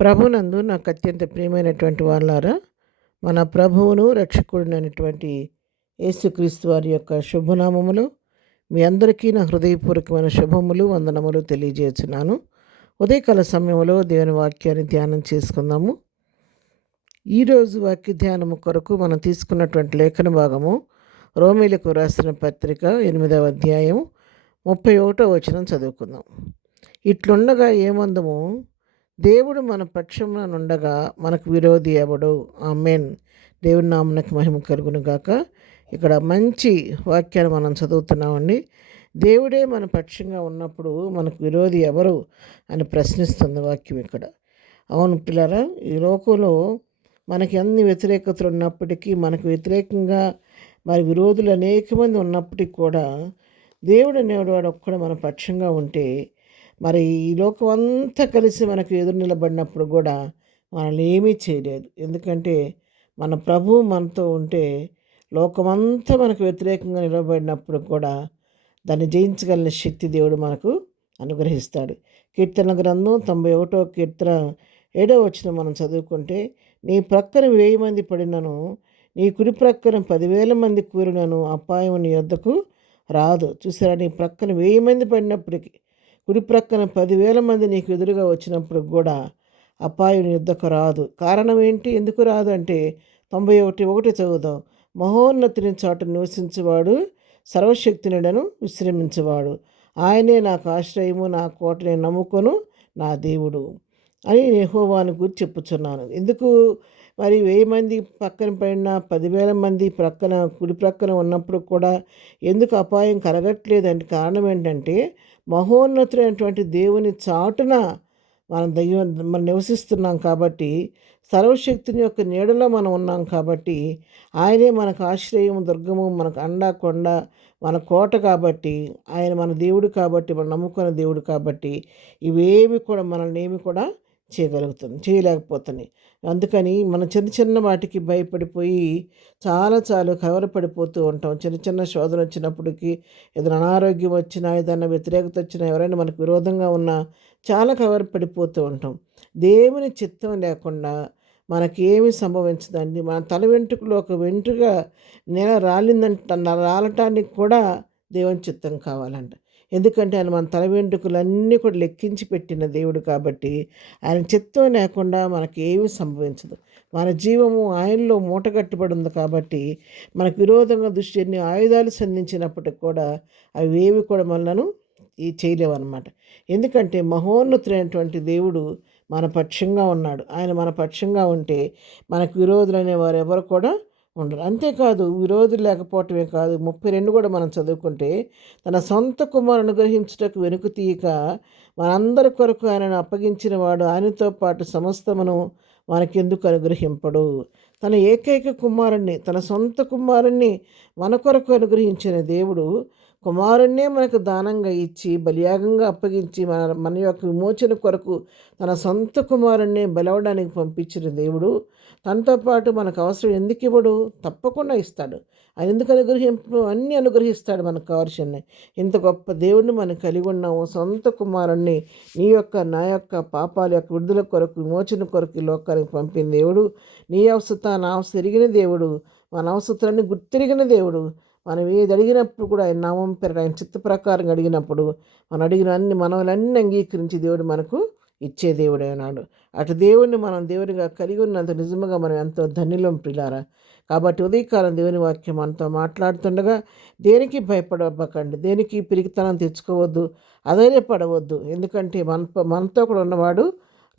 ప్రభునందు నాకు అత్యంత ప్రియమైనటువంటి వాళ్ళారా, మన ప్రభువును రక్షకుడినైనటువంటి యేసుక్రీస్తు వారి యొక్క శుభనామములు మీ అందరికీ నా హృదయపూర్వకమైన శుభములు వందనములు తెలియజేస్తున్నాను. ఉదయకాల సమయంలో దేవుని వాక్యాన్ని ధ్యానం చేసుకుందాము. ఈరోజు వాక్య ధ్యానము కొరకు మనం తీసుకున్నటువంటి లేఖన భాగము రోమీలకు రాసిన పత్రిక 8వ అధ్యాయం 31వ వచనం చదువుకుందాం. ఇట్లుండగా ఏమందము, దేవుడు మన పక్షమున నుండగా మనకు విరోధి ఎవడు? ఆమేన్. దేవుని నామమునకు మహిమ కలుగును గాక. ఇక్కడ మంచి వాక్యాన్ని మనం చదువుతున్నామండి. దేవుడే మన పక్షంగా ఉన్నప్పుడు మనకు విరోధి ఎవరు అని ప్రశ్నిస్తుంది వాక్యం ఇక్కడ. అవును పిల్లరా, ఈ లోకంలో మనకి అన్ని వ్యతిరేకతలు ఉన్నప్పటికీ, మనకు వ్యతిరేకంగా మరి విరోధులు అనేక మంది ఉన్నప్పటికీ కూడా దేవుడు అనేవాడు ఒక్కడు మన పక్షంగా ఉంటే, మరి ఈ లోకం అంతా కలిసి మనకు ఎదురు నిలబడినప్పుడు కూడా మనల్ని ఏమీ చేయలేదు. ఎందుకంటే మన ప్రభువు మనతో ఉంటే లోకమంతా మనకు వ్యతిరేకంగా నిలబడినప్పుడు కూడా దాన్ని జయించగలిగిన శక్తి దేవుడు మనకు అనుగ్రహిస్తాడు. కీర్తన గ్రంథం 91వ కీర్తన 7వ వచనం మనం చదువుకుంటే, నీ ప్రక్కన 1000 మంది పడినను, నీ కుడి ప్రక్కన 10,000 మంది కూరినను అపాయం నీ యొద్దకు రాదు. చూసారా, నీ ప్రక్కన 1000 మంది పడినప్పటికీ, కుడి ప్రక్కన 10,000 మంది నీకు ఎదురుగా వచ్చినప్పుడు కూడా అపాయం నీ యొద్దకు రాదు. కారణం ఏంటి? ఎందుకు రాదు అంటే 91:1 చదువుదాం. మహోన్నతిని చాటు నివసించేవాడు, సర్వశక్తినుడను విశ్రమించేవాడు, ఆయనే నాకు ఆశ్రయము, నా కోట, నేను నమ్ముకొను నా దేవుడు అని యెహోవాను గురించి చెప్పుచున్నాను. ఎందుకు మరి 1000 మంది పక్కన పడిన 10,000 మంది ప్రక్కన కుడి ప్రక్కన ఉన్నప్పుడు కూడా ఎందుకు అపాయం కలగట్లేదంటే కారణం ఏంటంటే, మహోన్నతుడైనటువంటి దేవుని చాటున మనం నివసిస్తున్నాం కాబట్టి, సర్వశక్తిని యొక్క నీడలో మనం ఉన్నాం కాబట్టి, ఆయనే మనకు ఆశ్రయం, దుర్గము, మనకు అండా కొండ, మన కోట కాబట్టి, ఆయన మన దేవుడు కాబట్టి, మనం నమ్ముకున్న దేవుడు కాబట్టి, ఇవేమి కూడా మనల్ని ఏమి కూడా చేయలేకపోతున్నాయి. అందుకని మనం చిన్న చిన్న వాటికి భయపడిపోయి చాలా కలవరపడిపోతూ ఉంటాం. చిన్న చిన్న శోధన వచ్చినప్పటికీ, ఏదైనా అనారోగ్యం వచ్చినా, ఏదైనా వ్యతిరేకత వచ్చినా, ఎవరైనా మనకు విరోధంగా ఉన్నా చాలా కలవరపడిపోతూ ఉంటాం. దేవుని చిత్తం లేకుండా మనకేమి సంభవించదండి. మన తల వెంట్రుకలో ఒక వెంట్రుక నేల రాలటానికి కూడా దేవుని చిత్తం కావాలంట. ఎందుకంటే ఆయన మన తల వెంట్రుకలన్నీ కూడా లెక్కించి పెట్టిన దేవుడు కాబట్టి, ఆయన చిత్తం లేకుండా మనకి ఏమీ సంభవించదు. మన జీవము ఆయనలో మూటగట్టుబడి ఉంది కాబట్టి, మనకు విరోధంగా దృష్టి ఎన్ని ఆయుధాలు సంధించినప్పటికి కూడా అవి ఏవి కూడా మనలను చేయలేవన్నమాట. ఎందుకంటే మహోన్నతుడైనటువంటి దేవుడు మన పక్షంగా ఉన్నాడు. ఆయన మన పక్షంగా ఉంటే మనకు విరోధులు అనేవారు ఎవరు కూడా ఉండరు. అంతేకాదు, విరోధులు లేకపోవటమే కాదు, 32 కూడా మనం చదువుకుంటే, తన సొంత కుమారుని అనుగ్రహించుటకు వెనుక తీయక మనందరి కొరకు ఆయనను అప్పగించిన వాడు ఆయనతో పాటు సమస్తమును మనకెందుకు అనుగ్రహింపడు? తన ఏకైక కుమారుణ్ణి, తన సొంత కుమారుణ్ణి మన కొరకు అనుగ్రహించిన దేవుడు కుమారుణ్ణే మనకు దానంగా ఇచ్చి, బలియాగంగా అప్పగించి, మన యొక్క విమోచన కొరకు తన సొంత కుమారుణ్ణే బలవడానికి పంపించిన దేవుడు తనతో పాటు మనకు అవసరం ఎందుకు ఇవ్వడు? తప్పకుండా ఇస్తాడు. ఆయన ఎందుకు అన్నీ అనుగ్రహిస్తాడు మనకు కావాల్సినవి. ఇంత గొప్ప దేవుడిని మనం కలిగి ఉన్నాము. సొంత కుమారుణ్ణి నీ యొక్క, నా యొక్క పాపాల యొక్క విడుదల కొరకు, విమోచన కొరకు ఈ లోకానికి పంపిన దేవుడు. నీ అవసరత నా అవసరం ఎరిగిన దేవుడు, మన అవసరాన్ని గుర్తిరిగిన దేవుడు. మనం ఏది అడిగినప్పుడు కూడా ఆయన నామం పేరిట, ఆయన చిత్త ప్రకారం అడిగినప్పుడు మనం అడిగిన మనవులన్నీ అంగీకరించి దేవుడు మనకు ఇచ్చే దేవుడే అన్నాడు. అటు దేవుడిని మనం దేవుడిగా కలిగి ఉన్నంత నిజంగా మనం ఎంతో ధన్యులం ప్రియులారా. కాబట్టి ఉదయకాలం దేవుని వాక్యం మనతో మాట్లాడుతుండగా దేనికి భయపడకండి, దేనికి పిరికితనం తెచ్చుకోవద్దు, అధైర్యపడవద్దు. ఎందుకంటే మనతో కూడా ఉన్నవాడు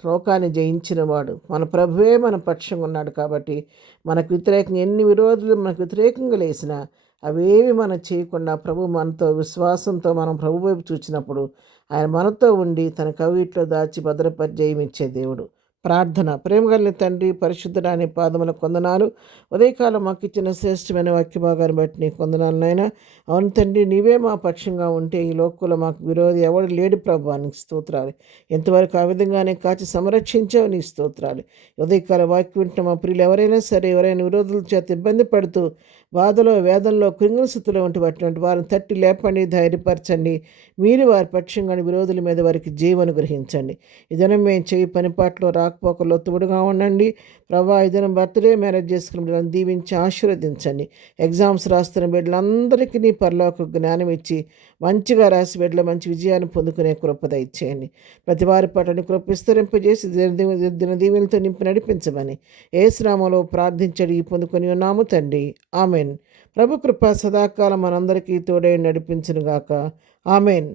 లోకాన్ని జయించినవాడు, మన ప్రభువే మన పక్షంగా ఉన్నాడు. కాబట్టి మనకు వ్యతిరేకంగా ఎన్ని విరోధులు మనకు వ్యతిరేకంగా లేసినా అవేవి మనం చేయకుండా ప్రభు మనతో విశ్వాసంతో మనం ప్రభు వైపు చూసినప్పుడు ఆయన మనతో ఉండి తన కవిట్లో దాచి భద్రపరి జయమిచ్చే దేవుడు. ప్రార్థన. ప్రేమగలిగిన తండ్రి, పరిశుద్ధుడా నీ పాదములకు వందనాలు. ఉదయకాలం మాకు ఇచ్చిన శ్రేష్టమైన వాక్య భాగాన్ని బట్టి నీకు వందనాలు నాయన. అవును తండ్రి, నీవే మా పక్షంగా ఉంటే ఈ లోకంలో మాకు విరోధి ఎవడు లేడు ప్రభు, నీకు స్తోత్రాలు. ఎంతవరకు ఆ విధంగానే కాచి సంరక్షించావు, నీ స్తోత్రాలు. ఉదయకాల వాక్యం వింటే మా ప్రియులు ఎవరైనా సరే, ఎవరైనా విరోధుల చేత ఇబ్బంది పడుతూ బాధలో వేదనలో కృంగిన స్థితిలో అటువంటి వారిని తట్టి లేపండి, ధైర్యపరచండి. మీరు వారి పక్షంగా విరోధుల మీద వారికి జీవను గ్రహించండి. ఈ దినం మేము చేయి పనిపాట్లో రాకపోకల్లో తోడుగా ఉండండి ప్రభా. ఈ దినం బర్త్డే మ్యారేజ్ చేసుకున్న బిడ్డలను దీవించి ఆశీర్వదించండి. ఎగ్జామ్స్ రాస్తున్న బిడ్డలందరికీ నీ పరలోక జ్ఞానం ఇచ్చి మంచిగా రాసి బిడ్డలు మంచి విజయాన్ని పొందుకునే కృప దయచేయండి. ప్రతి వారి పట్ల కృప విస్తరింపజేసి దిన దీవెనలతో నింపి నడిపించమని యేసు నామములో ప్రార్థించడి పొందుకొని ఉన్నాము తండ్రి. ఆమెన్. ప్రభు కృప సదాకాలం మనందరికీ తోడై నడిపించునుగాక. ఆమెన్.